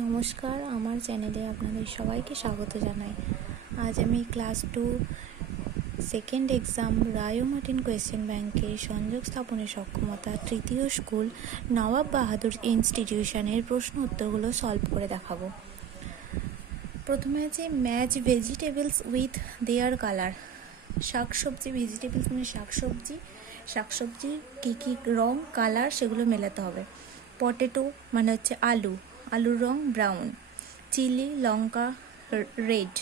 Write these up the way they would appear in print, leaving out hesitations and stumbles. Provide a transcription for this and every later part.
নমস্কার, আমার চ্যানেলে আপনাদের সবাইকে স্বাগত জানাই। আজ আমি ক্লাস 2 সেকেন্ড এক্সাম রায় মার্টিন কোয়েশ্চেন ব্যাংকের সংযোগ স্থাপনের সক্ষমতা তৃতীয় স্কুল নবাব বাহাদুর ইনস্টিটিউশনের প্রশ্ন উত্তরগুলো সলভ করে দেখাবো। প্রথমে আছে match vegetables with their colour. শাকসবজি, ভেজিটেবলস মানে শাকসবজির কী কী রং, কালার সেগুলো মেলাতে হবে। পটেটো মানে হচ্ছে আলুর রং ব্রাউন। চিলি লঙ্কা রেড।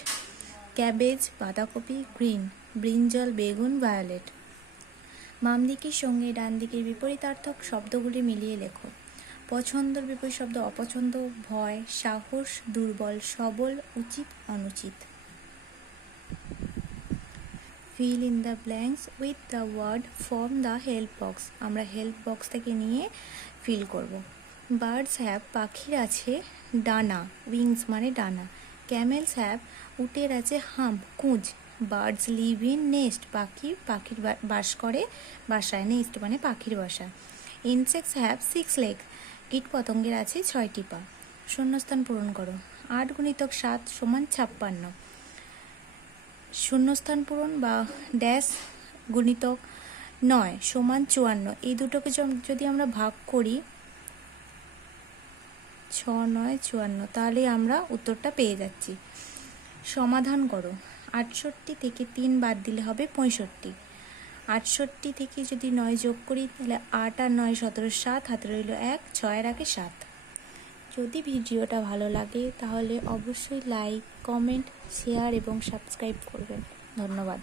ক্যাবেজ বাঁধাকপি গ্রিন। ব্রিঞ্জল বেগুন ভায়োলেট। বাম দিকের সঙ্গে ডান দিকের বিপরীতার্থক শব্দগুলি মিলিয়ে লেখো। পছন্দর বিপরীত শব্দ অপছন্দ, ভয়, সাহস, দুর্বল, সবল, উচিত, অনুচিত। Fill in the blanks with the word from the help box. আমরা হেল্প বক্স থেকে নিয়ে ফিল করব। বার্ডস হ্যাভ পাখির আছে ডানা, উইংস মানে ডানা। ক্যামেলস হ্যাভ উটের আছে হাম্প, কুঁজ। বার্ডস লিভ ইন নেস্ট, পাখির বাস করে বাসায়, নেস্ট মানে পাখির বাসা। ইনসেক্টস হ্যাভ 6 লেগ, কীট পতঙ্গের আছে 6টি পা। শূন্যস্থান পূরণ করো। 8 × 7 = 56। শূন্যস্থান পূরণ বা ড্যাশ গুণিতক 9 = 54। এই দুটোকে যদি আমরা ভাগ করি 6, 9, 54, তাহলে আমরা উত্তরটা পেয়ে যাচ্ছি। সমাধান করো। 68 থেকে 3 বাদ দিলে হবে 65। 68 থেকে যদি 9 যোগ করি তাহলে 8 আর 9 17, 7 হাতে রইল 1, 6 এর আগে 7। যদি ভিডিওটা ভালো লাগে তাহলে অবশ্যই লাইক, কমেন্ট, শেয়ার এবং সাবস্ক্রাইব করবেন। ধন্যবাদ।